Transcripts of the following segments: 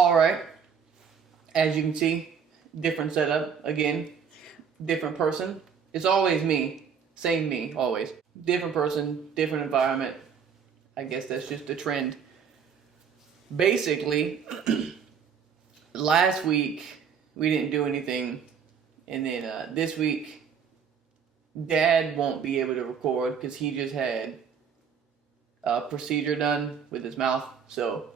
All right. As you can see, different setup again, different person. It's always me, same me, always. Different person, different environment. I guess that's just the trend. Basically, last week we didn't do anything, and then this week, Dad won't be able to record because he just had a procedure done with his mouth, so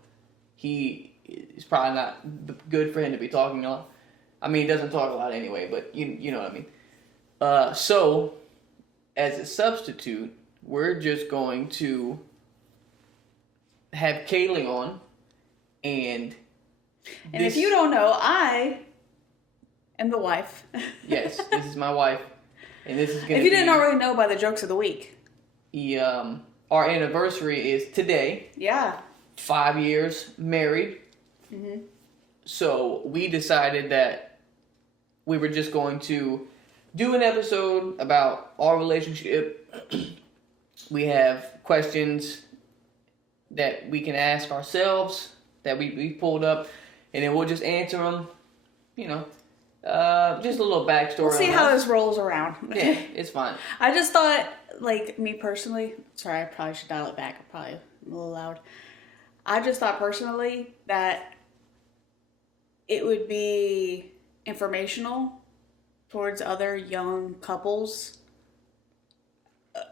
it's probably not good for him to be talking a lot. I mean, he doesn't talk a lot anyway, but you know what I mean. So, as a substitute, we're just going to have Kaylee on, and if you don't know, I am the wife. Yes, this is my wife, and this is gonna. If you didn't already know by the jokes of the week, our anniversary is today. Yeah. 5 years married. Mm-hmm. So we decided that we were just going to do an episode about our relationship. We have questions that we can ask ourselves that we pulled up, and then we'll just answer them. You know, just a little backstory. We'll see how this rolls around. Yeah, it's fine. I just thought, like, me personally, sorry, I probably should dial it back. I'm probably a little loud. I just thought personally that it would be informational towards other young couples,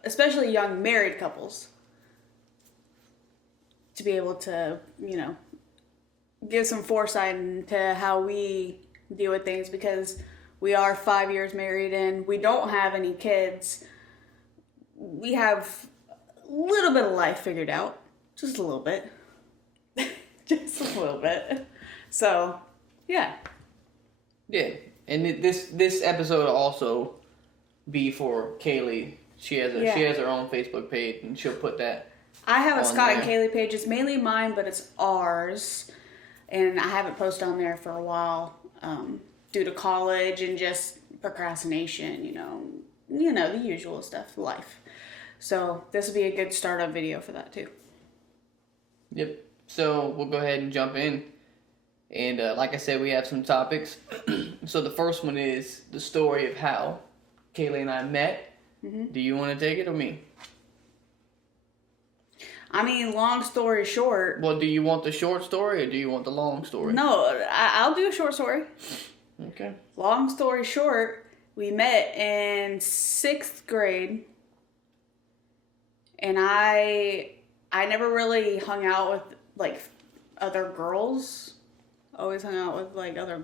especially young married couples, to be able to, you know, give some foresight into how we deal with things, because we are 5 years married and we don't have any kids. We have a little bit of life figured out, just a little bit. Just a little bit. So, yeah. Yeah, and this episode will also be for Kaylee. She has her own Facebook page, and she'll put that. I have a Scott there. and Kaylee page. It's mainly mine, but it's ours, and I haven't posted on there for a while due to college and just procrastination. You know the usual stuff, life. So this will be a good startup video for that too. Yep. So we'll go ahead and jump in. And like I said, we have some topics. So the first one is the story of how Kaylee and I met. Mm-hmm. Do you want to take it or me? I mean, long story short. Well, do you want the short story or do you want the long story? No, I'll do a short story. Okay. Long story short, we met in 6th grade. And I never really hung out with, like, other girls. Always hung out with, like, other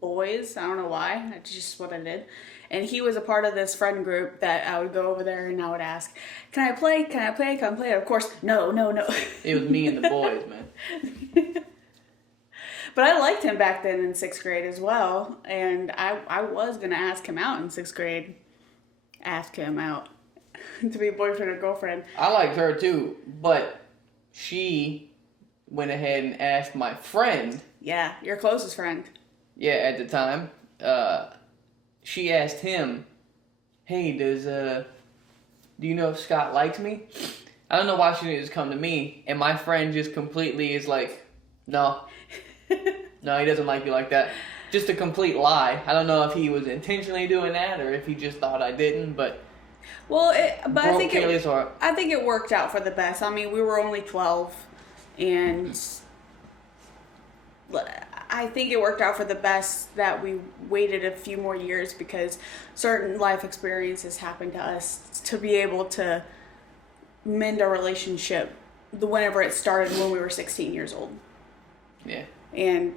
boys. I don't know why. That's just what I did. And he was a part of this friend group that I would go over there and I would ask, can I play? Can I play? Can I play? And of course, no. It was me and the boys, man. But I liked him back then in 6th grade as well. And I was going to ask him out in 6th grade. Ask him out to be boyfriend or girlfriend. I liked her too, but she went ahead and asked my friend. Yeah, your closest friend. Yeah, at the time. She asked him, hey, do you know if Scott likes me? I don't know why she didn't just come to me. And my friend just completely is like, no. No, he doesn't like you like that. Just a complete lie. I don't know if he was intentionally doing that or if he just thought I didn't, but... Well, I think Kaylee's heart. I think it worked out for the best. I mean, we were only 12, and I think it worked out for the best that we waited a few more years, because certain life experiences happened to us to be able to mend our relationship whenever it started when we were 16 years old. Yeah. And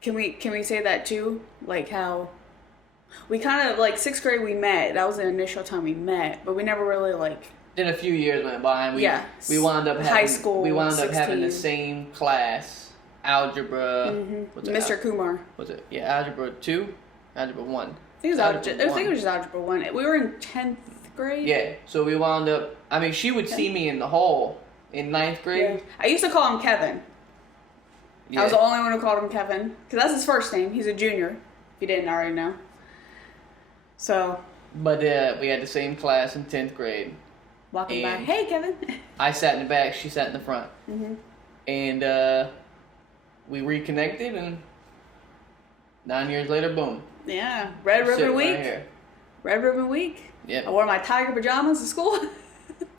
can we say that too? Like how we kind of, like, 6th grade we met. That was the initial time we met, but we never really, like... Then a few years went by and we wound up having... High school, we wound 16. up having the same class. Algebra... Mm-hmm. Mr. Kumar. Was it? Yeah, Algebra 2? Algebra 1. I think it was just Algebra 1. We were in 10th grade. Yeah, so we wound up... I mean, she would see me in the hall in 9th grade. Yeah. I used to call him Kevin. Yeah. I was the only one who called him Kevin, because that's his first name. He's a junior, if you didn't already know. So. But we had the same class in 10th grade. Walking by, hey Kevin. I sat in the back, she sat in the front. Mm-hmm. And we reconnected, and 9 years later, boom. Yeah, Red Sitting Ribbon Week. right here. Red Ribbon Week. Yep. I wore my tiger pajamas to school.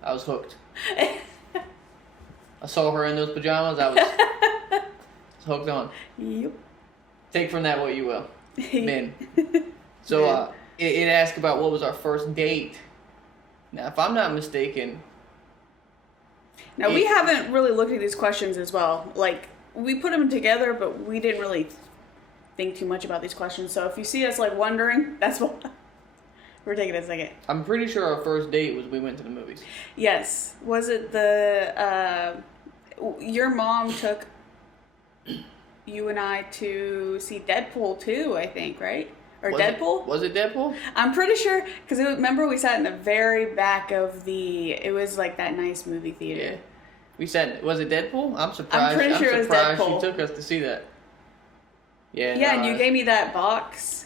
I was hooked. I saw her in those pajamas. I was hooked on. Yep. Take from that what you will. Men. So it asked about what was our first date. Now, if I'm not mistaken. Now, we haven't really looked at these questions as well. Like, we put them together, but we didn't really think too much about these questions. So if you see us, like, wondering, that's what we're taking a second. I'm pretty sure our first date was we went to the movies. Yes. Was it the, your mom took you and I to see Deadpool 2, I think, right? Or Deadpool? Was it Deadpool? I'm pretty sure, because remember we sat in the very back of it was like that nice movie theater. Yeah. We said, was it Deadpool? I'm surprised. I'm pretty sure it was Deadpool. She took us to see that. Yeah. Yeah, no, and you gave me that box.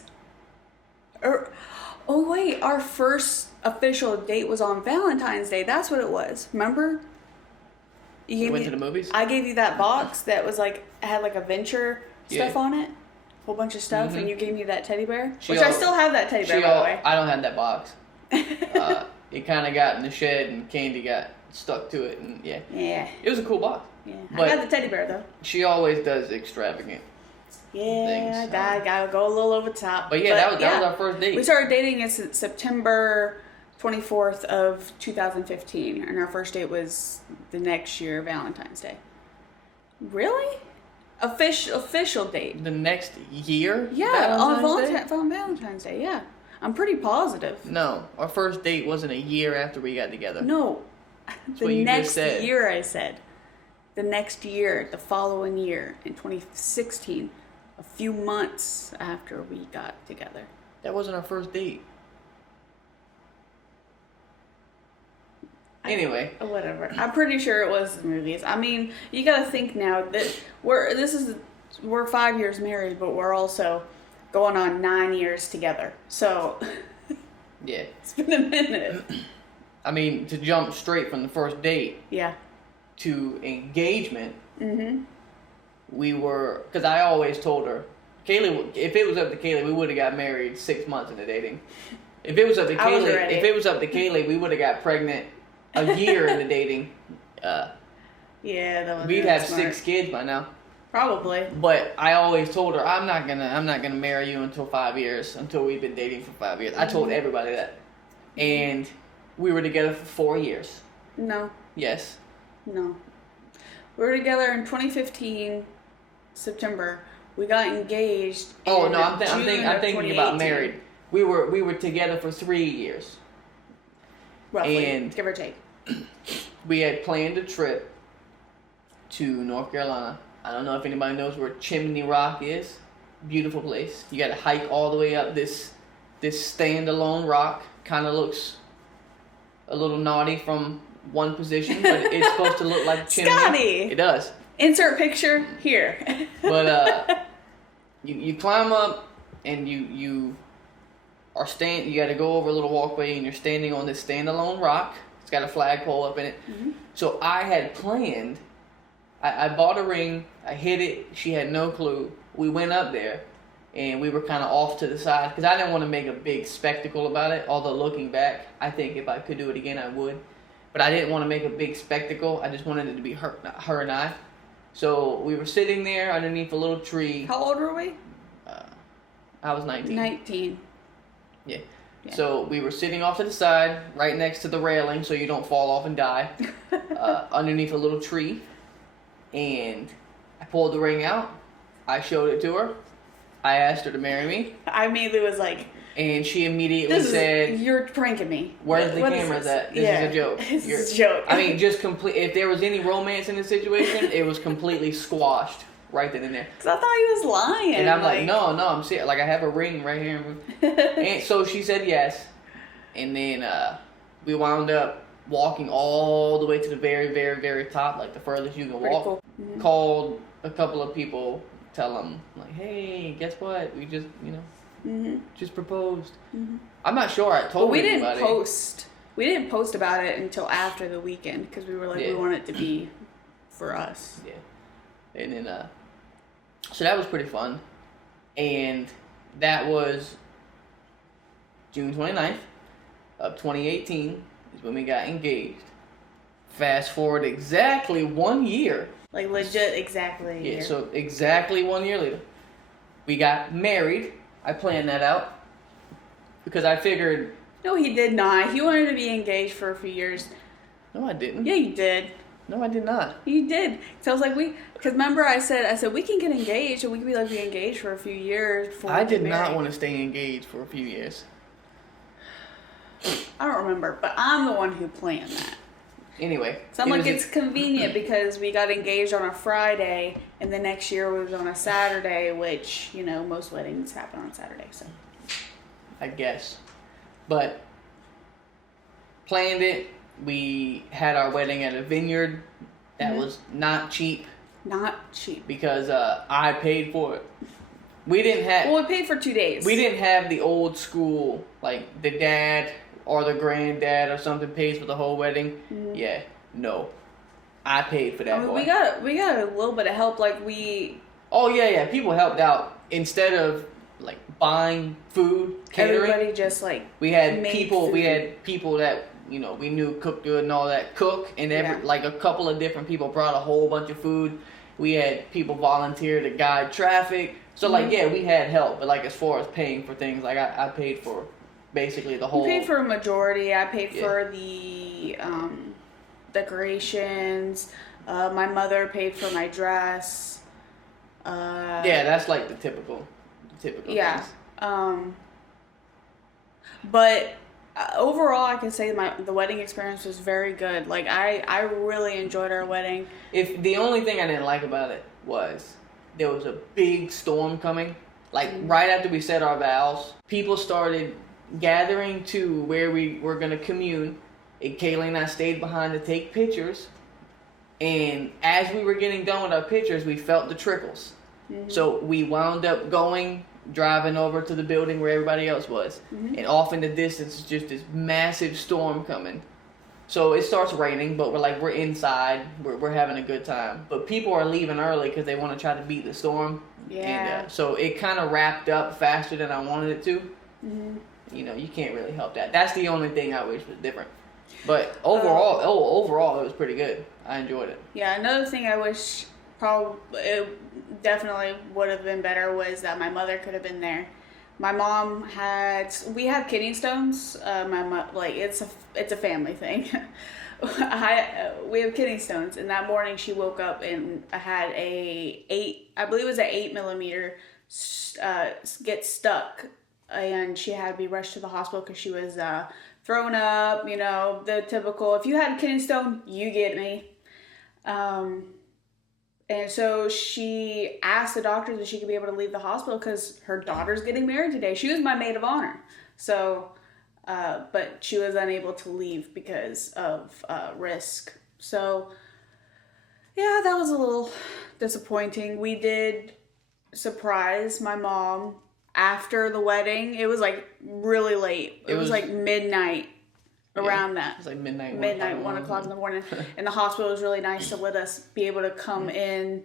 Oh wait, our first official date was on Valentine's Day. That's what it was. Remember? You went to the movies? I gave you that box that was like had like adventure stuff on it, a whole bunch of stuff, and you gave me that teddy bear, I still have that teddy bear, by the way. I don't have that box. It kind of got in the shed, and Candy got stuck to it, and yeah, it was a cool box. Yeah, but I got the teddy bear though. She always does extravagant. Yeah, I gotta go a little over the top. But that was our first date. We started dating in September 24th of 2015, and our first date was the next year, Valentine's Day. Really? Official date. The next year? Yeah, on Valentine's Day, yeah. I'm pretty positive. No, our first date wasn't a year after we got together. No. That's the next year, I said. The next year, the following year, in 2016, a few months after we got together. That wasn't our first date. Anyway. Whatever. I'm pretty sure it was the movies. I mean, you gotta think now that we're 5 years married, but we're also going on 9 years together. So yeah, it's been a minute. I mean, to jump straight from the first date to engagement, we were, because I always told her, Kaylee, if it was up to Kaylee, we would have got married 6 months into dating. If it was up to Kaylee, we would have got pregnant a year into dating. Yeah, we'd have 6 kids by now. Probably. But I always told her, I'm not gonna marry you until 5 years, until we've been dating for 5 years. I told everybody that. And we were together for 4 years. No. Yes. No. We were together in 2015, September. We got engaged. Oh no, I'm thinking about married. We were together for 3 years. Roughly, and give or take. We had planned a trip to North Carolina. I don't know if anybody knows where Chimney Rock is. Beautiful place. You got to hike all the way up this standalone rock. Kind of looks a little naughty from one position, but it's supposed to look like a chimney. Scotty! It does. Insert picture here. But you climb up and you got to go over a little walkway, and you're standing on this standalone rock. It's got a flagpole up in it. So I had planned. I bought a ring. I hid it. She had no clue. We went up there, and we were kind of off to the side because I didn't want to make a big spectacle about it. Although looking back, I think if I could do it again, I would. But I didn't want to make a big spectacle. I just wanted it to be her and I. So we were sitting there underneath a little tree. How old were we? I was 19. 19. Yeah. So we were sitting off to the side, right next to the railing, so you don't fall off and die, underneath a little tree. And I pulled the ring out. I showed it to her. I asked her to marry me. I immediately was like... And she immediately said... You're pranking me. Where's the cameras at? This is a joke. This is a joke. I mean, just complete... If there was any romance in the situation, it was completely squashed right then and there. Because I thought he was lying. And I'm like, no, I'm serious. Like, I have a ring right here. And so she said yes. And then we wound up walking all the way to the very, very, very top, like the furthest you can walk. Cool. Called a couple of people, tell them, like, hey, guess what? We just, just proposed. I'm not sure I told anybody. We didn't post about it until after the weekend because we were like, we want it to be for us. Yeah. And then So that was pretty fun. And that was June 29th of 2018 is when we got engaged. Fast forward exactly 1 year. Like legit exactly a year. So exactly 1 year later. We got married. I planned that out. Because I figured... No, he did not. He wanted to be engaged for a few years. No, I didn't. Yeah, you did. No, I did not. You did. So I was like, because remember I said we can get engaged and we can be engaged for a few years before I we get did not married. want to stay engaged for a few years. I don't remember, but I'm the one who planned that. Anyway. So I'm like, it's convenient because we got engaged on a Friday and the next year was on a Saturday, which, most weddings happen on Saturday, so. I guess. But planned it. We had our wedding at a vineyard that was not cheap. Not cheap. Because I paid for it. We didn't have... Well, we paid for 2 days. We didn't have the old school, like the dad or the granddad or something pays for the whole wedding. Mm-hmm. Yeah, no. I paid for that. We got a little bit of help. Oh yeah. People helped out. Instead of buying food, catering. Everybody just we had people. Food. We had people that we knew cooked good and all that. Cook and a couple of different people brought a whole bunch of food. We had people volunteer to guide traffic. So we had help. But as far as paying for things, I paid for basically the whole. You paid for a majority. I paid for the decorations. My mother paid for my dress. That's the typical. Yeah. Things. But overall, I can say the wedding experience was very good. I really enjoyed our wedding. If the only thing I didn't like about it was there was a big storm coming. Right after we said our vows, people started gathering to where we were going to commune. And Kaylee and I stayed behind to take pictures. And as we were getting done with our pictures, we felt the trickles. Mm-hmm. So we wound up driving over to the building where everybody else was. Mm-hmm. And off in the distance is just this massive storm coming. So it starts raining, but we're inside. We're having a good time. But people are leaving early because they want to try to beat the storm. Yeah. And so it kind of wrapped up faster than I wanted it to. Mm-hmm. You can't really help that. That's the only thing I wish was different. But overall, it was pretty good. I enjoyed it. Yeah, another thing I wish definitely would have been better was that my mother could have been there. My mom we have kidney stones. It's a family thing. We have kidney stones, and that morning she woke up and had I believe it was an 8mm get stuck, and she had to be rushed to the hospital because she was thrown up. The typical. If you had a kidney stone, you get me. And so she asked the doctors if she could be able to leave the hospital because her daughter's getting married today. She was my maid of honor. So, but she was unable to leave because of risk. So, yeah, that was a little disappointing. We did surprise my mom after the wedding. It was really late. It was midnight. Around that. It was midnight. 1 o'clock in the morning. And the hospital was really nice to let us be able to come in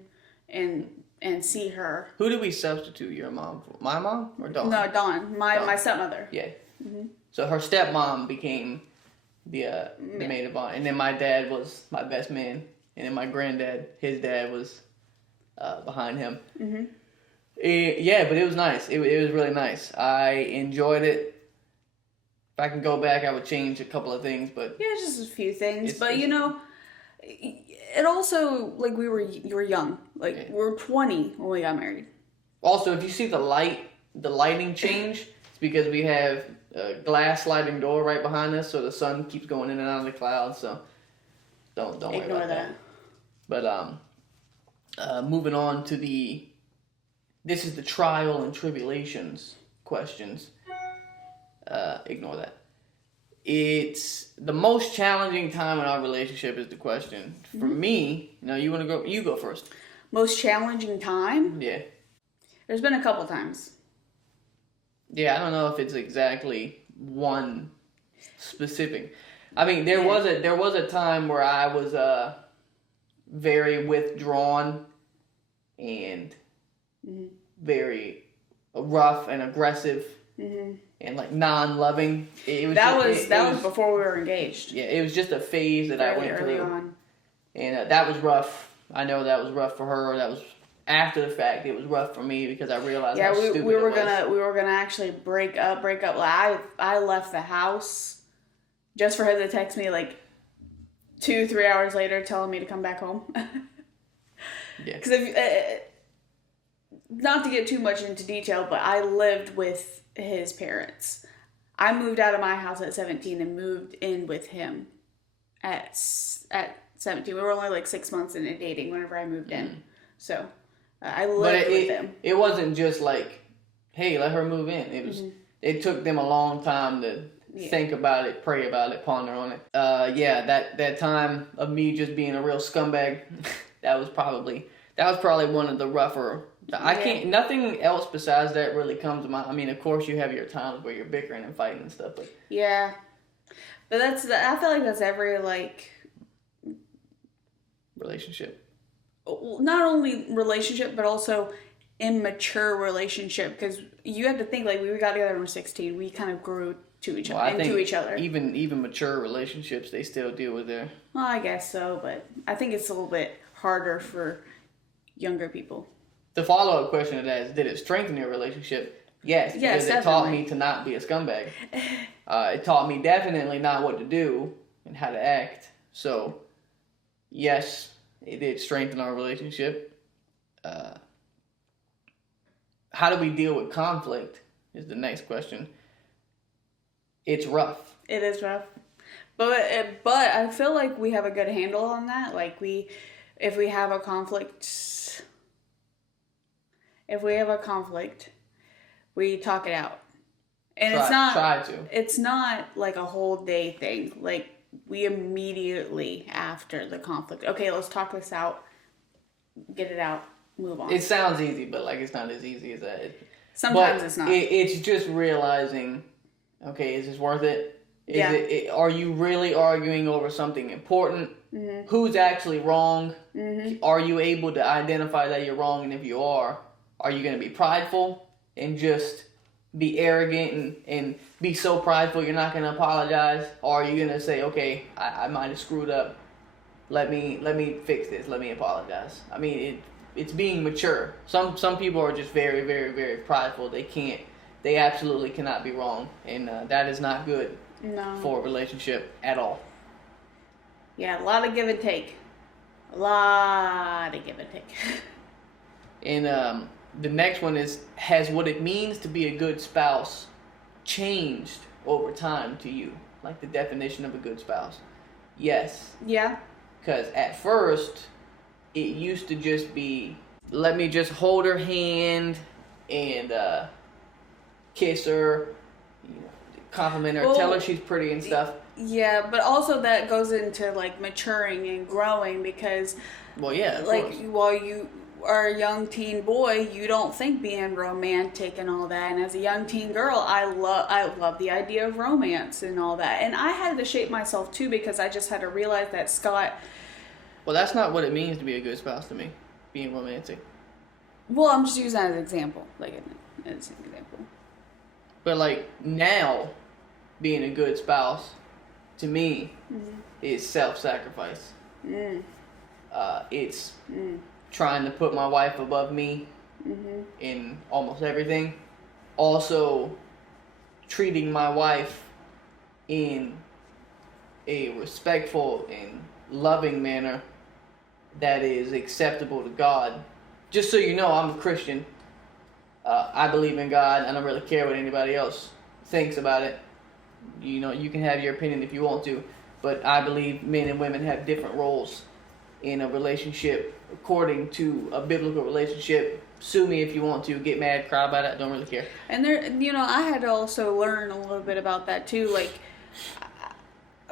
and see her. Who did we substitute your mom for? My mom or Dawn? No, Dawn. My stepmother. Yeah. Mm-hmm. So her stepmom became the maid of honor. And then my dad was my best man. And then my granddad, his dad was behind him. Mm-hmm. But it was nice. It was really nice. I enjoyed it. If I can go back, I would change a couple of things, but yeah, just a few things. But it also you were young. We were 20 when we got married. Also, if you see the lighting change, it's because we have a glass sliding door right behind us, so the sun keeps going in and out of the clouds. So don't worry about that. But moving on to this is the trial and tribulations questions. Ignore that. It's the most challenging time in our relationship is the question. For me, you want to go? You go first. Most challenging time? Yeah. There's been a couple times. Yeah, I don't know if it's exactly one specific. I mean, there was a time where I was very withdrawn, and very rough and aggressive, and like non-loving. That was before we were engaged. Yeah, it was just a phase that I went early through, on. and that was rough. I know that was rough for her. That was after the fact. It was rough for me because I realized how stupid we were it was. we were gonna actually break up. Like I left the house just for him to text me like 2-3 hours later, telling me to come back home. Yeah. Because not to get too much into detail, but I lived with his parents. I moved out of my house at 17 and moved in with him at 17. We were only like 6 months into dating whenever I moved in. So I lived with him. It wasn't just like, hey, let her move in. It was. It took them a long time to think about it, pray about it, ponder on it. That time of me just being a real scumbag, that was probably one of the rougher. I can't. Nothing else besides that really comes to mind. I mean, of course, you have your times where you're bickering and fighting and stuff, but but I feel like that's every like relationship. Not only relationship, but also immature relationship. Because you have to think, like, we got together when we were 16. We kind of grew to each other. Even mature relationships, they still deal with their. Well, I guess so, but I think it's a little bit harder for younger people. The follow-up question to that is, did it strengthen your relationship? Yes, because it taught me to not be a scumbag. It taught me definitely not what to do and how to act. So, yes, it did strengthen our relationship. How do we deal with conflict is the next question. It's rough. It is rough. But I feel like we have a good handle on that. Like, if we have a conflict, we talk it out. And it's not like a whole day thing. Like, we immediately after the conflict, okay, let's talk this out, get it out, move on. It sounds easy, but like it's not as easy as that. Sometimes it's not. It's just realizing, okay, is this worth it? Are you really arguing over something important? Mm-hmm. Who's actually wrong? Mm-hmm. Are you able to identify that you're wrong? And if you are you going to be prideful and just be arrogant and be so prideful you're not going to apologize? Or are you going to say, okay, I might have screwed up. Let me fix this. Let me apologize. I mean, it's being mature. Some people are just very, very, very prideful. They absolutely cannot be wrong. And that is not good for a relationship at all. Yeah, a lot of give and take. And the next one is, has what it means to be a good spouse changed over time to you? Like the definition of a good spouse. Yes. Yeah. Because at first, it used to just be, let me just hold her hand and kiss her, compliment her, tell her she's pretty and stuff. Yeah, but also that goes into like maturing and growing because, while you are a young teen boy, you don't think being romantic and all that. And as a young teen girl, I love the idea of romance and all that. And I had to shape myself too because I just had to realize that Scott. Well, that's not what it means to be a good spouse to me, being romantic. Well, I'm just using that as an example, as an example. But like now, being a good spouse to me is self-sacrifice. It's trying to put my wife above me in almost everything. Also, treating my wife in a respectful and loving manner that is acceptable to God. Just so you know, I'm a Christian. I believe in God. I don't really care what anybody else thinks about it. You can have your opinion if you want to, but I believe men and women have different roles in a relationship according to a biblical relationship. Sue me if you want to, get mad, cry about it, I don't really care. And there, I had to also learn a little bit about that too. Like,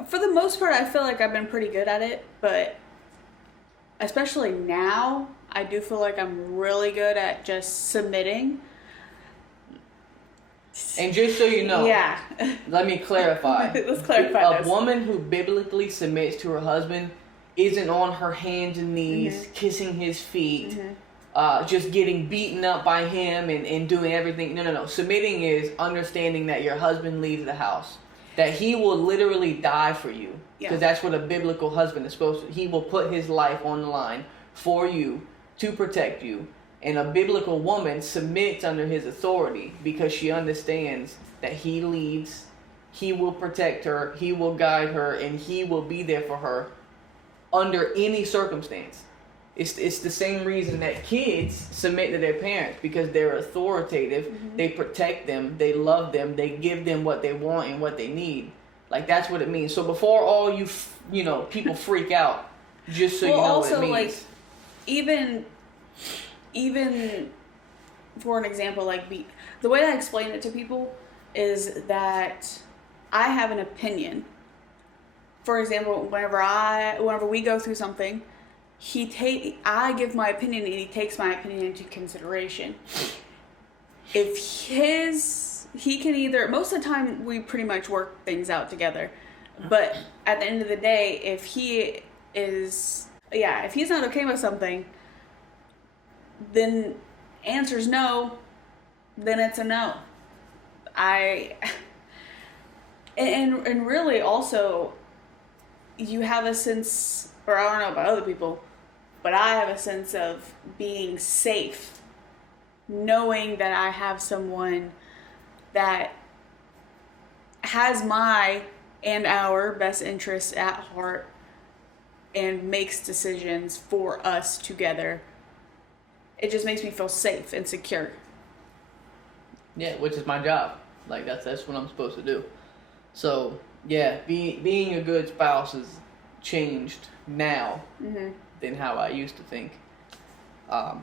for the most part, I feel like I've been pretty good at it, but especially now, I do feel like I'm really good at just submitting. And just so you know, let me clarify. Let's clarify this. A woman who biblically submits to her husband isn't on her hands and knees, kissing his feet, just getting beaten up by him and doing everything. No. Submitting is understanding that your husband leaves the house, that he will literally die for you, because that's what a biblical husband is supposed to. He will put his life on the line for you to protect you. And a biblical woman submits under his authority because she understands that he leads, he will protect her, he will guide her, and he will be there for her under any circumstance. It's the same reason that kids submit to their parents, because they're authoritative. Mm-hmm. They protect them. They love them. They give them what they want and what they need. Like, that's what it means. So before all you people freak out, just so you know also, what it means. Like, even for an example, like the way I explain it to people is that I have an opinion. For example, whenever we go through something, I give my opinion and he takes my opinion into consideration. If he can either, most of the time we pretty much work things out together, but at the end of the day, if he's not okay with something, then answer's no, then it's a no. And really also, you have a sense, or I don't know about other people, but I have a sense of being safe, knowing that I have someone that has my and our best interests at heart and makes decisions for us together. It just makes me feel safe and secure. Yeah, which is my job. Like, that's what I'm supposed to do. So, yeah, being a good spouse has changed now than how I used to think. It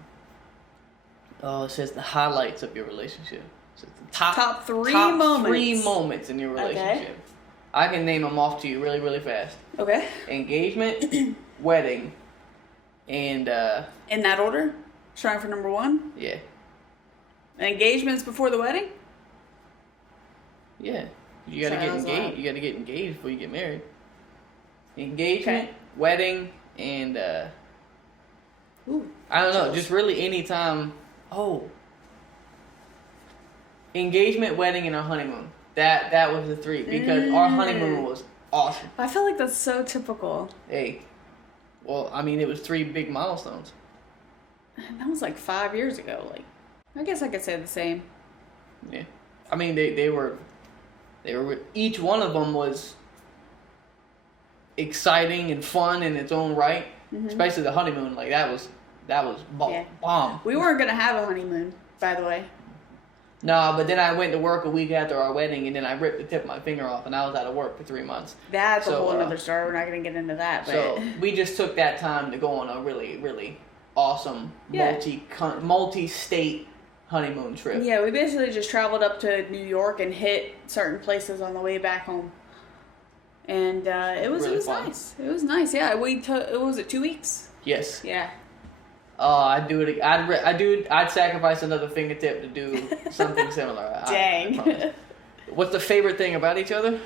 says the highlights of your relationship. It says the top three moments in your relationship. Okay. I can name them off to you really, really fast. Okay. Engagement, wedding, and... in that order? Trying for number one? Yeah. Engagement's before the wedding? Yeah. You gotta get engaged. You gotta get engaged before you get married. Engagement, wedding, and I don't know, just really any time. Engagement, wedding, and our honeymoon. That was the three, because our honeymoon was awesome. I feel like that's so typical. Hey, well, I mean, it was 3 big milestones. That was like 5 years ago. Like, I guess I could say the same. Yeah, I mean, they were each one of them was exciting and fun in its own right. Mm-hmm. Especially the honeymoon, like that was bomb. We weren't gonna have a honeymoon, by the way. No, but then I went to work a week after our wedding, and then I ripped the tip of my finger off, and I was out of work for 3 months. That's a whole other story. We're not gonna get into that. But. So we just took that time to go on a really, really awesome multi-state honeymoon trip. Yeah, we basically just traveled up to New York and hit certain places on the way back home. And it was nice. It was nice. Yeah, we took. Was it 2 weeks? Yes. Yeah. I'd do it. I'd sacrifice another fingertip to do something similar. Dang. What's the favorite thing about each other?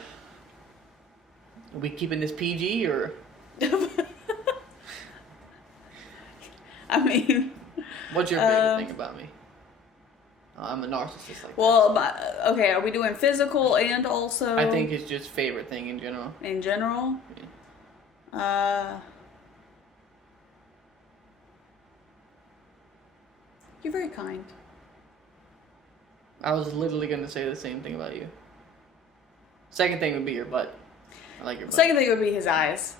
Are we keeping this PG or? I mean. What's your favorite thing about me? I'm a narcissist like that. Okay, are we doing physical and also... I think it's just favorite thing in general. In general? Yeah. You're very kind. I was literally going to say the same thing about you. Second thing would be your butt. I like your butt. Second thing would be his eyes.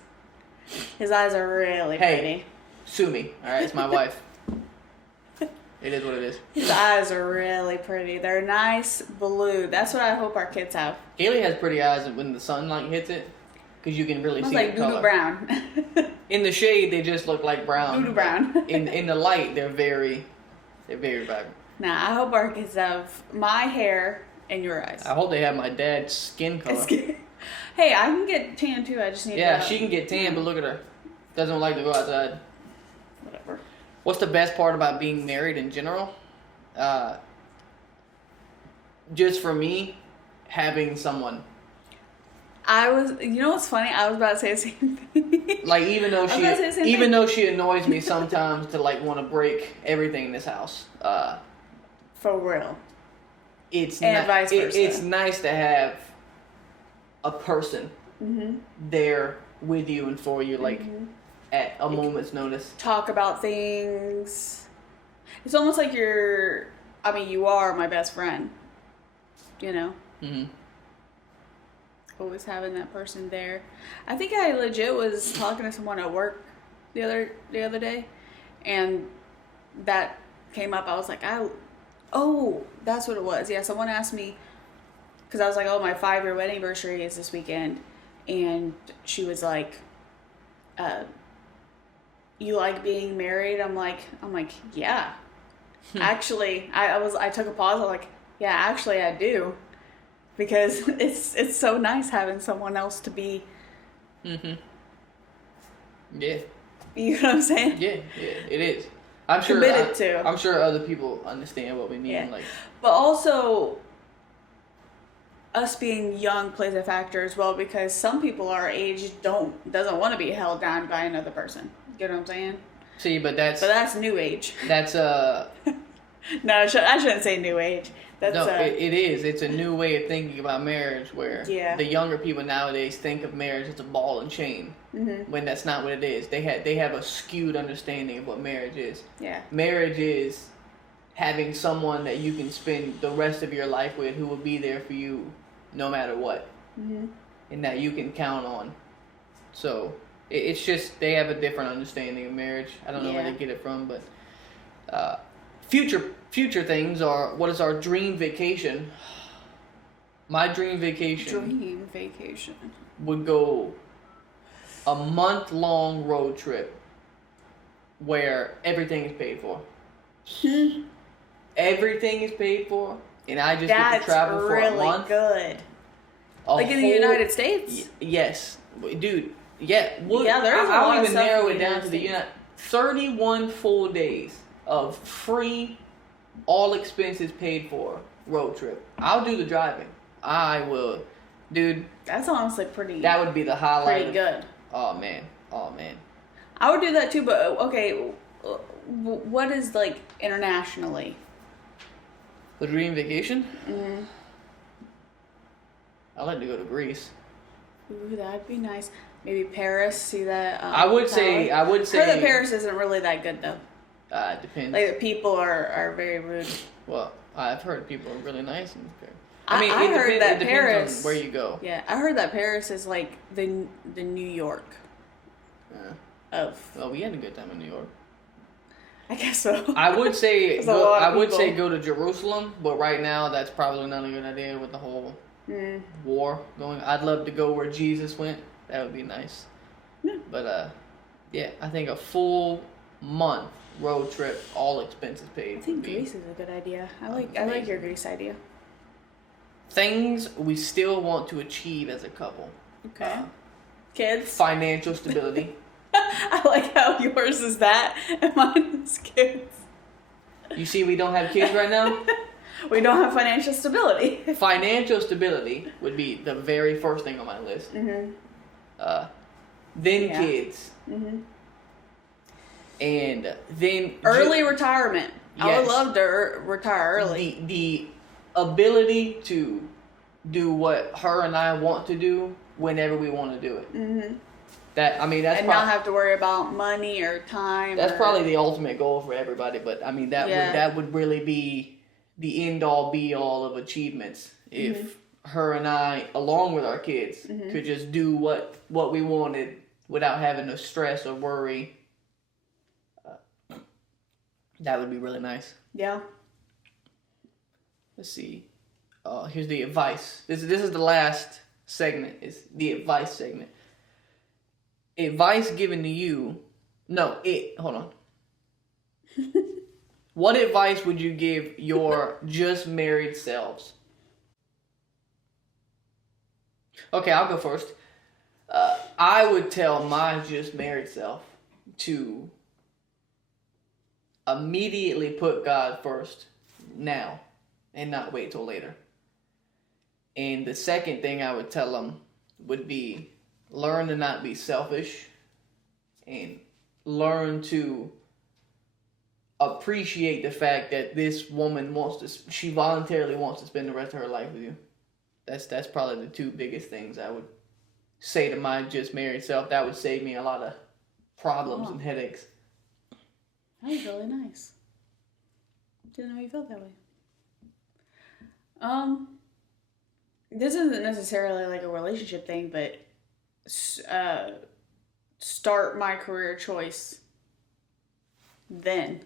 His eyes are really pretty. Sue me. Alright, it's my wife. It is what it is. His eyes are really pretty. They're nice blue. That's what I hope our kids have. Kaylee has pretty eyes when the sunlight hits it, because you can really see like the color. Doo-doo brown. In the shade, they just look like brown. Doo-doo brown. in the light, they're very vibrant. Nah, I hope our kids have my hair and your eyes. I hope they have my dad's skin color. Hey, I can get tan too. I just need to... Yeah, she can get tan, but look at her. Doesn't like to go outside. Whatever. What's the best part about being married in general? Just for me, having someone You know what's funny? I was about to say the same thing. Like even though I was about to say the same thing. though she annoys me sometimes to like want to break everything in this house. For real. It's And vice versa. It's nice to have a person there with you and for you, like at a moment's notice. Talk about things. It's almost like you are my best friend. You know? Mm-hmm. Always having that person there. I think I legit was talking to someone at work the other day, and that came up. I was like, oh, that's what it was. Yeah, someone asked me, because I was like, oh, my 5-year wedding anniversary is this weekend, and she was like, you like being married? I'm like, yeah. Actually, I took a pause. I was like, yeah, actually I do. Because it's so nice having someone else to be. Mm-hmm. Yeah. You know what I'm saying? Yeah, it is. I'm sure. Committed to. I'm sure other people understand what we mean. Yeah. Like, but also, us being young plays a factor as well, because some people our age doesn't want to be held down by another person. You know what I'm saying? See, but that's new age. That's No, I shouldn't say new age. That's no, it is. It's a new way of thinking about marriage, where the younger people nowadays think of marriage as a ball and chain, when that's not what it is. They have a skewed understanding of what marriage is. Yeah. Marriage is having someone that you can spend the rest of your life with, who will be there for you no matter what, and that you can count on. So it's just they have a different understanding of marriage. I don't know where they get it from, but future things are, what is our dream vacation? My dream vacation would go a month-long road trip where everything is paid for. Everything is paid for, and I just get to travel for a month. That's really good. Like in the United States? Yes. Dude, yeah. There's a I'll lot of even stuff narrow in it the down to the United 31 full days of free, all expenses paid for road trip. I'll do the driving. I will. Dude. That's honestly pretty. That would be the highlight. Pretty good. Oh man. I would do that too, but okay, what is like internationally? The dream vacation? Mm-hmm. I'd like to go to Greece. Ooh, that'd be nice. Maybe Paris. See that? I would say. I heard that Paris isn't really that good though. It depends. Like the people are very rude. Well, I've heard people are really nice in Paris. I heard that Paris. On where you go? Yeah, I heard that Paris is like the New York. Well, we had a good time in New York. I guess so. I would say go to Jerusalem, but right now that's probably not a good idea with the whole war going. I'd love to go where Jesus went. That would be nice. Yeah. But I think a full month road trip, all expenses paid. I think Greece is a good idea. I like your Greece idea. Things we still want to achieve as a couple. Okay. Kids. Financial stability. I like how yours is that and mine is kids. You see, we don't have kids right now? We don't have financial stability. Financial stability would be the very first thing on my list. Mm-hmm. Then kids. Mm-hmm. And then... Early retirement. Yes. I would love to retire early. The ability to do what her and I want to do whenever we want to do it. Mm-hmm. That's not have to worry about money or time. That's probably the ultimate goal for everybody. But I mean, that would really be the end all be all of achievements if her and I, along with our kids, could just do what we wanted without having to stress or worry. That would be really nice. Yeah. Let's see. Here's the advice. This is the last segment. It's the advice segment. Advice given to you. Hold on. What advice would you give your just married selves? Okay, I'll go first. I would tell my just married self to immediately put God first now and not wait till later. And the second thing I would tell them would be learn to not be selfish and learn to appreciate the fact that this woman she voluntarily wants to spend the rest of her life with you. That's probably the two biggest things I would say to my just married self. That would save me a lot of problems and headaches. That was really nice. Didn't know you felt that way. This isn't necessarily like a relationship thing, but start my career choice then.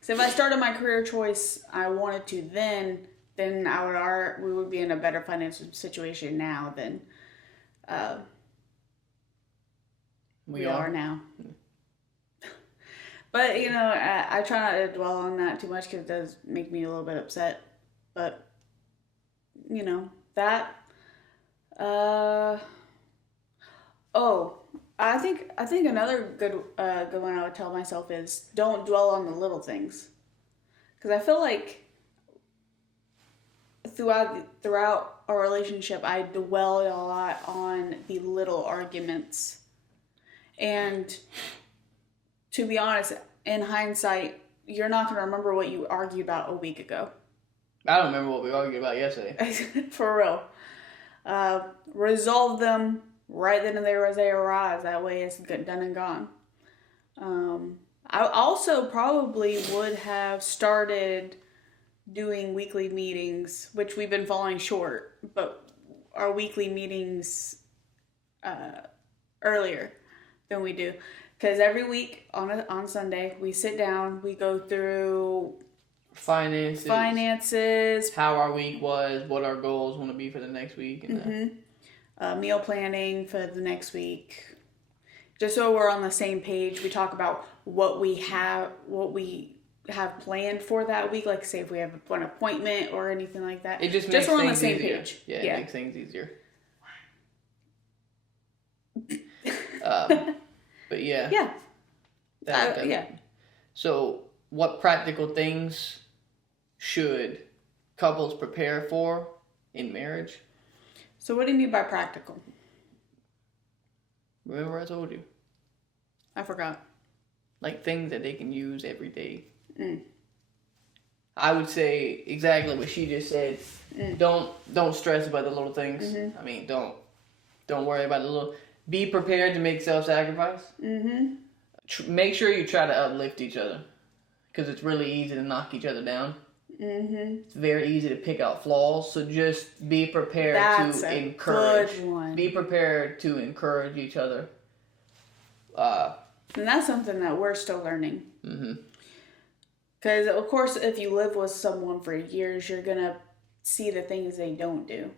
So if I started my career choice, I wanted to then we would be in a better financial situation now than we are now. But, you know, I try not to dwell on that too much because it does make me a little bit upset. But, you know, that... I think another good one I would tell myself is don't dwell on the little things. Because I feel like throughout our relationship, I dwell a lot on the little arguments. And to be honest, in hindsight, you're not going to remember what you argued about a week ago. I don't remember what we argued about yesterday. For real. Resolve them right then and there as they arise. That way it's done and gone. I also probably would have started doing weekly meetings, which we've been falling short, but our weekly meetings earlier than we do. Because every week on Sunday, we sit down, we go through finances, how our week was, what our goals want to be for the next week, and meal planning for the next week. Just so we're on the same page, we talk about what we have planned for that week. Like, say if we have an appointment or anything like that. It just makes we're on the things same easier. page. Yeah, it makes things easier. But yeah. Yeah. Yeah. So, what practical things should couples prepare for in marriage? So, what do you mean by practical? Remember I told you. I forgot. Like things that they can use every day. I would say exactly what she just said. Don't stress about the little things. I mean, don't worry about the little. Be prepared to make self-sacrifice. Make sure you try to uplift each other, because it's really easy to knock each other down. It's very easy to pick out flaws. So just be prepared to encourage. Good one. Be prepared to encourage each other. And that's something that we're still learning. Because, of course, if you live with someone for years, you're going to see the things they don't do.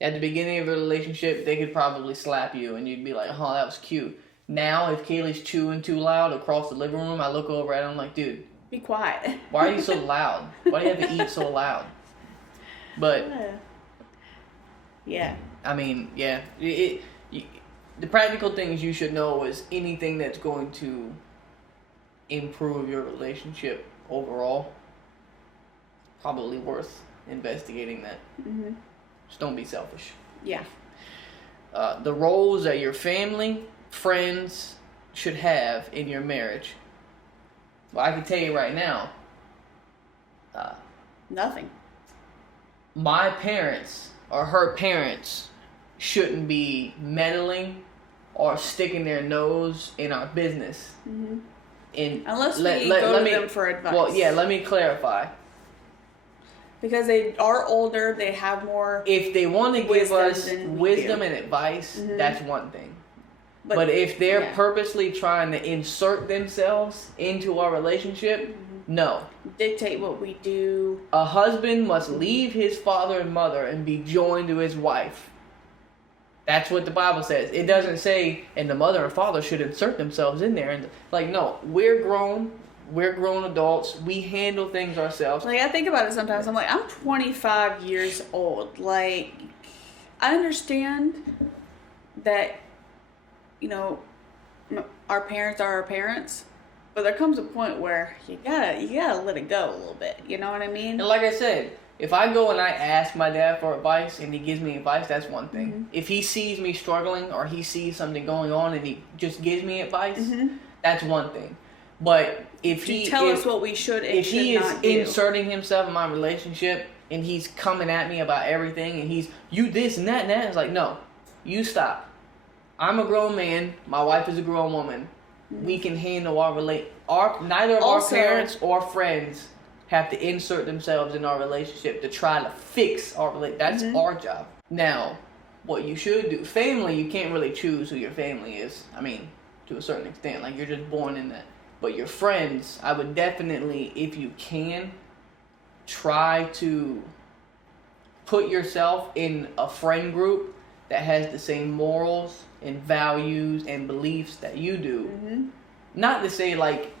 At the beginning of a relationship, they could probably slap you, and you'd be like, oh, that was cute. Now, if Kaylee's chewing too loud across the living room, I look over at her and I'm like, dude. Be quiet. Why are you so loud? Why do you have to eat so loud? But, yeah. I mean, yeah. The practical things you should know is anything that's going to improve your relationship overall, probably worth investigating that. Just don't be selfish. Yeah. The roles that your family, friends should have in your marriage. Well, I can tell you right now. Nothing. My parents or her parents shouldn't be meddling or sticking their nose in our business. Unless we go to them for advice. Well, yeah, let me clarify. Because they are older, they have more. If they want to give us wisdom do. and advice, that's one thing. But if they're purposely trying to insert themselves into our relationship, no. Dictate what we do. A husband must leave his father and mother and be joined to his wife. That's what the Bible says. It doesn't say, and the mother and father should insert themselves in there. And like, no, we're grown. We're grown adults. We handle things ourselves. Like, I think about it sometimes. I'm like, I'm 25 years old. Like, I understand that, you know, our parents are our parents, but there comes a point where you gotta let it go a little bit. You know what I mean? And like I said, If I go and I ask my dad for advice and he gives me advice, that's one thing. If he sees me struggling or he sees something going on and he just gives me advice, that's one thing. But if he tell us what we should and should not do. Inserting himself in my relationship and he's coming at me about everything and he's you this and that, it's like, no, you stop. I'm a grown man. My wife is a grown woman. We can handle neither of our parents or friends have to insert themselves in our relationship to try to fix our relationship. That's our job. Now, what you should do, family, you can't really choose who your family is. I mean, to a certain extent, like you're just born in that. But your friends, I would definitely, if you can, try to put yourself in a friend group that has the same morals and values and beliefs that you do. Not to say like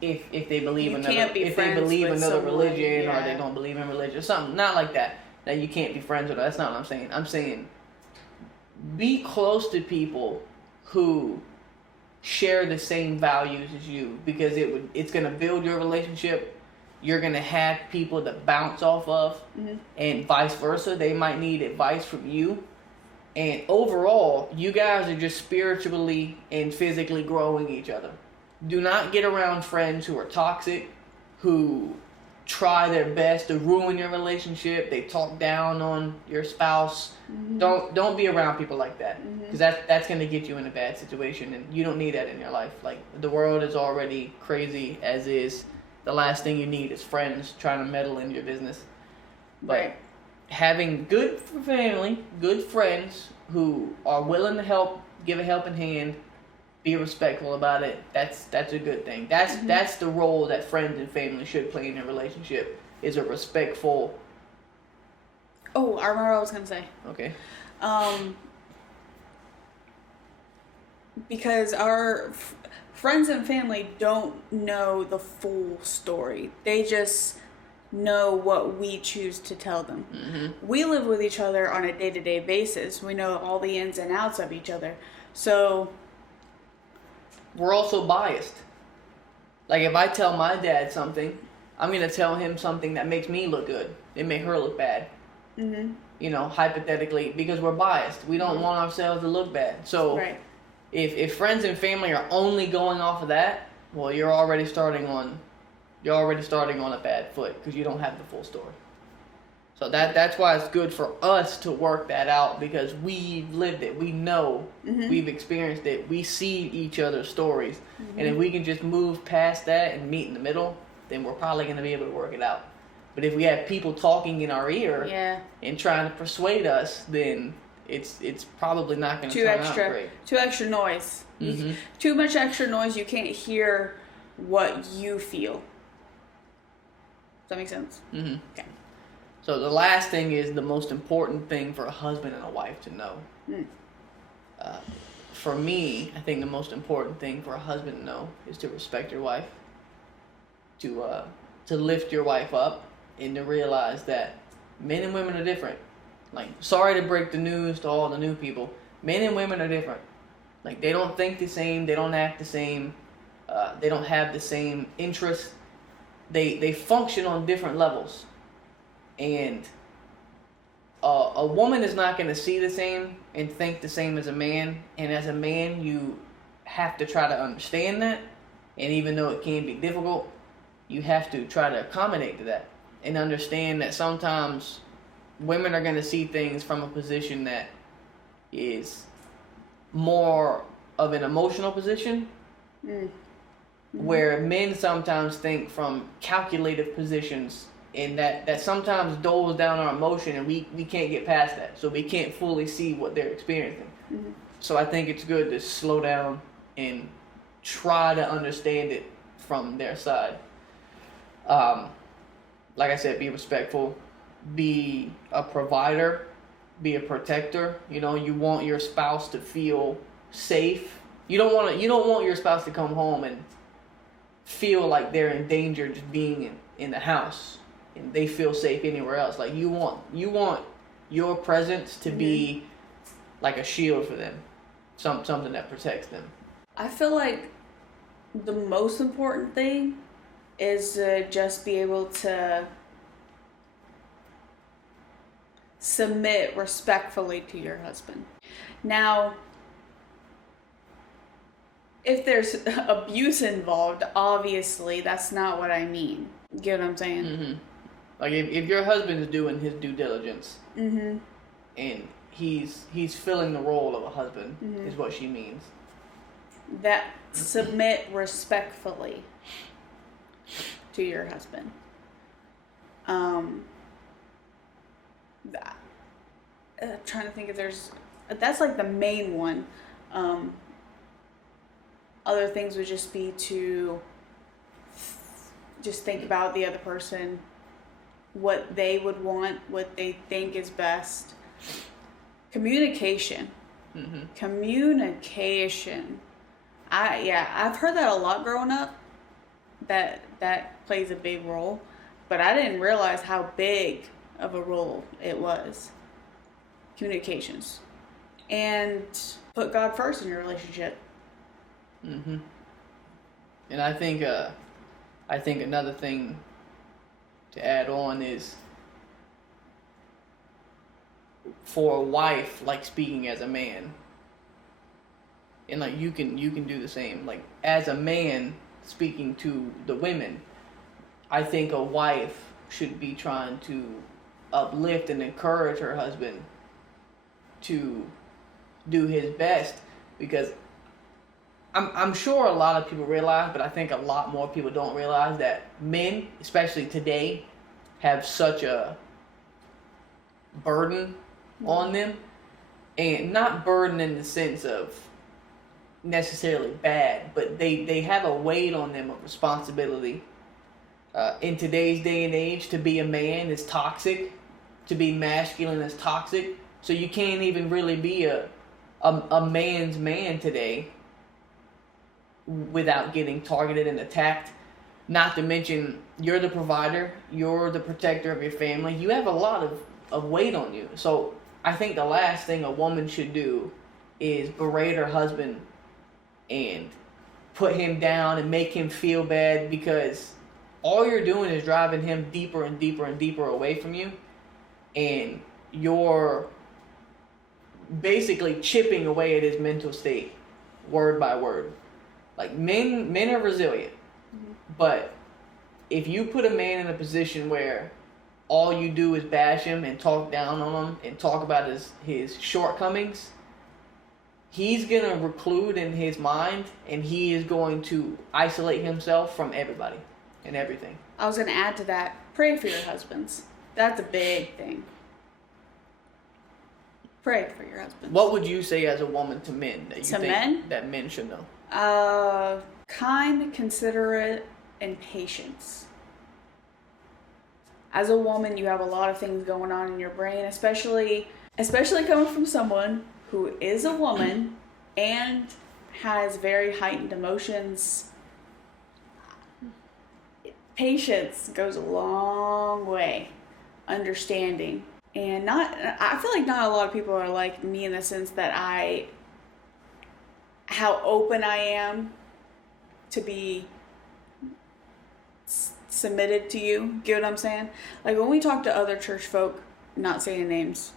if they believe another religion or they don't believe in religion or something, not like that you can't be friends with them. That's not what I'm saying. I'm saying be close to people who share the same values as you, because it's going to build your relationship. You're going to have people to bounce off of, and vice versa. They might need advice from you. And overall, you guys are just spiritually and physically growing each other. Do not get around friends who are toxic, who try their best to ruin your relationship. They talk down on your spouse. Don't be around people like that, because that's going to get you in a bad situation, and you don't need that in your life. Like, the world is already crazy as is. The last thing you need is friends trying to meddle in your business. But having good family, good friends who are willing to help, give a helping hand, be respectful about it, that's a good thing. That's the role that friends and family should play in a relationship, is a respectful. Oh, I remember what I was going to say. Okay. Because our friends and family don't know the full story. They just know what we choose to tell them. We live with each other on a day-to-day basis. We know all the ins and outs of each other. So we're also biased. Like, if I tell my dad something, I'm going to tell him something that makes me look good. It make her look bad. You know, hypothetically, because we're biased. We don't want ourselves to look bad. So if friends and family are only going off of that, well, you're already starting on a bad foot, because you don't have the full story. So that's why it's good for us to work that out, because we've lived it. We know. We've experienced it. We see each other's stories. And if we can just move past that and meet in the middle, then we're probably going to be able to work it out. But if we have people talking in our ear and trying to persuade us, then it's probably not going to turn out great. Too extra noise. Too much extra noise. You can't hear what you feel. Does that make sense? Okay. So the last thing is the most important thing for a husband and a wife to know. For me, I think the most important thing for a husband to know is to respect your wife, to lift your wife up, and to realize that men and women are different. Like, sorry to break the news to all the new people, men and women are different. Like, they don't think the same, they don't act the same, they don't have the same interests. They function on different levels. And a woman is not going to see the same and think the same as a man. And as a man, you have to try to understand that. And even though it can be difficult, you have to try to accommodate to that. And understand that sometimes women are going to see things from a position that is more of an emotional position. Where men sometimes think from calculative positions, and that sometimes doles down our emotion, and we can't get past that, so we can't fully see what they're experiencing. So I think it's good to slow down and try to understand it from their side. Like I said, be respectful, be a provider, be a protector. You know, you want your spouse to feel safe. You don't want your spouse to come home and feel like they're in danger just being in the house, and they feel safe anywhere else. Like, you want your presence to be like a shield for them, something that protects them. I feel like the most important thing is to just be able to submit respectfully to your husband. Now, if there's abuse involved, obviously that's not what I mean. Get what I'm saying? Mm-hmm. Like if your husband is doing his due diligence, Mm-hmm. and he's filling the role of a husband, is what she means. That submit respectfully to your husband. I'm trying to think if there's. That's like the main one. Other things would just be to just think about the other person, what they would want, what they think is best. Communication. Mm-hmm. Communication. I've heard that a lot growing up. That plays a big role, but I didn't realize how big of a role it was. Communications, and put God first in your relationship. Mm-hmm. And I think another thing to add on is for a wife, like speaking as a man, and like you can do the same. Like as a man speaking to the women, I think a wife should be trying to uplift and encourage her husband to do his best, because I'm sure a lot of people realize, but I think a lot more people don't realize that men, especially today, have such a burden on them, and not burden in the sense of necessarily bad, but they have a weight on them of responsibility. In today's day and age, to be a man is toxic, to be masculine is toxic, so you can't even really be a man's man today without getting targeted and attacked. Not to mention, you're the provider, you're the protector of your family, you have a lot of weight on you. So I think the last thing a woman should do is berate her husband and put him down and make him feel bad, because all you're doing is driving him deeper and deeper and deeper away from you, and you're basically chipping away at his mental state word by word. Like men are resilient, but if you put a man in a position where all you do is bash him and talk down on him and talk about his shortcomings, he's gonna reclude in his mind, and he is going to isolate himself from everybody and everything. I was going to add to that, pray for your husbands. That's a big thing. Pray for your husbands. What would you say as a woman to men that you To think men? that men should know? Kind, considerate, and patience. As a woman, you have a lot of things going on in your brain, especially coming from someone who is a woman and has very heightened emotions. Patience goes a long way. Understanding. And I feel like not a lot of people are like me in the sense that how open I am to be submitted to you. Get what I'm saying? Like when we talk to other church folk, not saying names,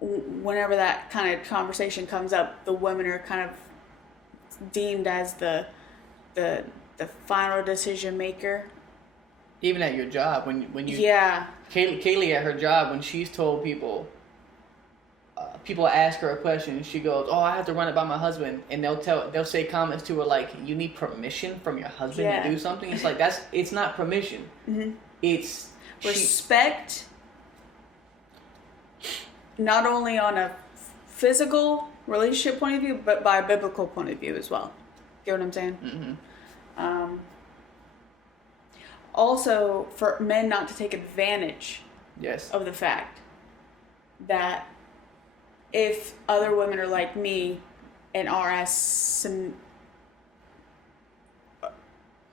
whenever that kind of conversation comes up, the women are kind of deemed as the final decision maker. Even at your job, when you yeah. Kaylee at her job, when she's told people ask her a question and she goes, "Oh, I have to run it by my husband," and they'll say comments to her like, "You need permission from your husband to do something." It's like it's not permission. Mm-hmm. It's respect. Not only on a physical relationship point of view, but by a biblical point of view as well. Get what I'm saying? Mm-hmm. Also, for men not to take advantage of the fact that if other women are like me and are as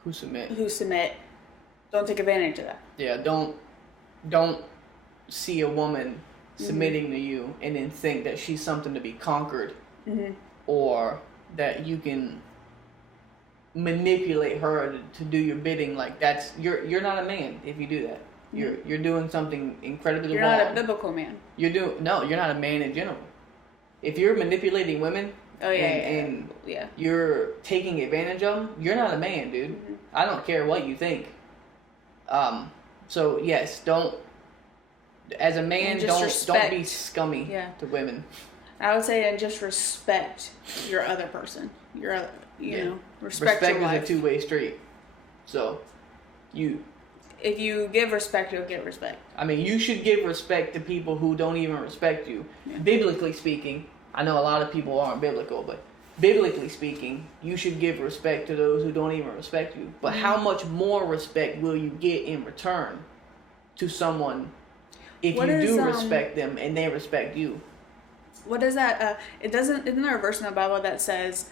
who submit, don't take advantage of that. Yeah, don't see a woman submitting to you and then think that she's something to be conquered, or that you can manipulate her to do your bidding. Like you're not a man if you do that. You're doing something incredibly You're wrong. not a biblical man. You're not a man in general. If you're manipulating women, and you're taking advantage of them, you're not a man, dude. Mm-hmm. I don't care what you think. So yes, don't. As a man, don't be scummy to women. I would say, and just respect your other person. Your other, you know, respect your wife. Is a two-way street. So, if you give respect, you'll get respect. I mean, you should give respect to people who don't even respect you. Yeah. Biblically speaking, I know a lot of people aren't biblical, but biblically speaking, you should give respect to those who don't even respect you. But how much more respect will you get in return to someone if you do respect them and they respect you? What is that? Isn't there a verse in the Bible that says,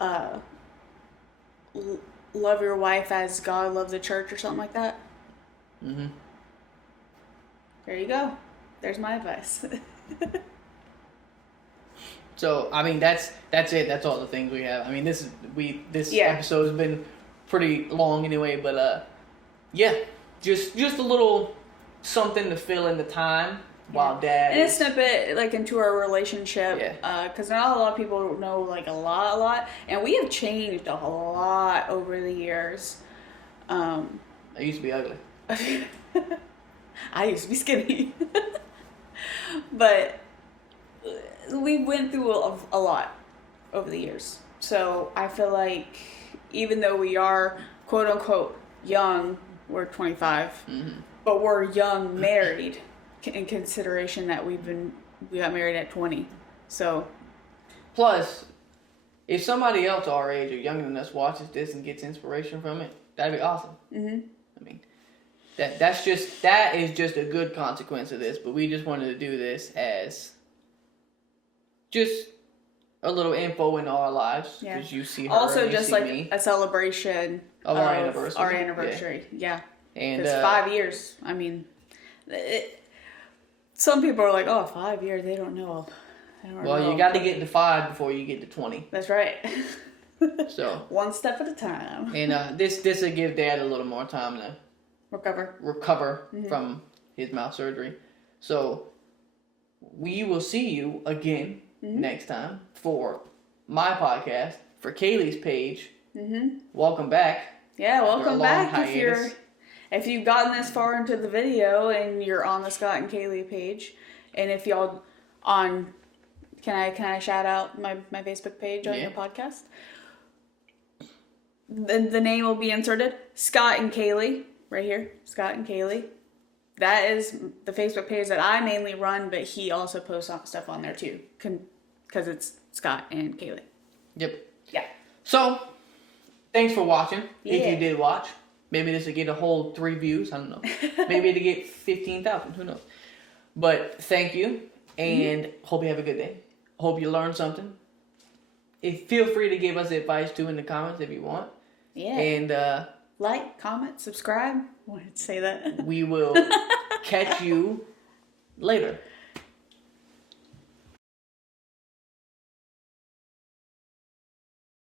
love your wife as God loves the church, or something like that? Mm-hmm. There you go. There's my advice. So, I mean, that's it. That's all the things we have. I mean, this episode has been pretty long anyway, but just a little something to fill in the time while Dad. And a snippet like into our relationship, because not a lot of people know like a lot, and we have changed a lot over the years. I used to be ugly. I used to be skinny, but we went through a lot over the years. So I feel like even though we are quote unquote young, we're 25, but we're young married in consideration that we got married at 20. So plus, if somebody else our age or younger than us watches this and gets inspiration from it, that'd be awesome. I mean, that is just a good consequence of this. But we just wanted to do this as just a little info in our lives, because you see her, also and just like me. A celebration of our anniversary. Our anniversary, And 5 years. I mean, some people are like, "Oh, 5 years, they don't know." Well, you got to get to 5 before you get to 20. That's right. So one step at a time. And this will give Dad a little more time to recover from his mouth surgery. So we will see you again next time for my podcast, for Kaylee's page. Welcome back. Yeah, welcome back. If you've gotten this far into the video and you're on the Scott and Kaylee page, and if y'all can I shout out my Facebook page on your podcast? The name will be inserted. Scott and Kaylee, right here. Scott and Kaylee. That is the Facebook page that I mainly run, but he also posts stuff on there too, because it's Scott and Kaylee. Yep. Yeah. So, thanks for watching. If you did watch, maybe this will get a whole 3 views. I don't know. Maybe it'll get 15,000. Who knows? But thank you, and hope you have a good day. Hope you learned something. Feel free to give us advice too in the comments if you want. Yeah. And like, comment, subscribe. I wanted to say that. We will catch you later.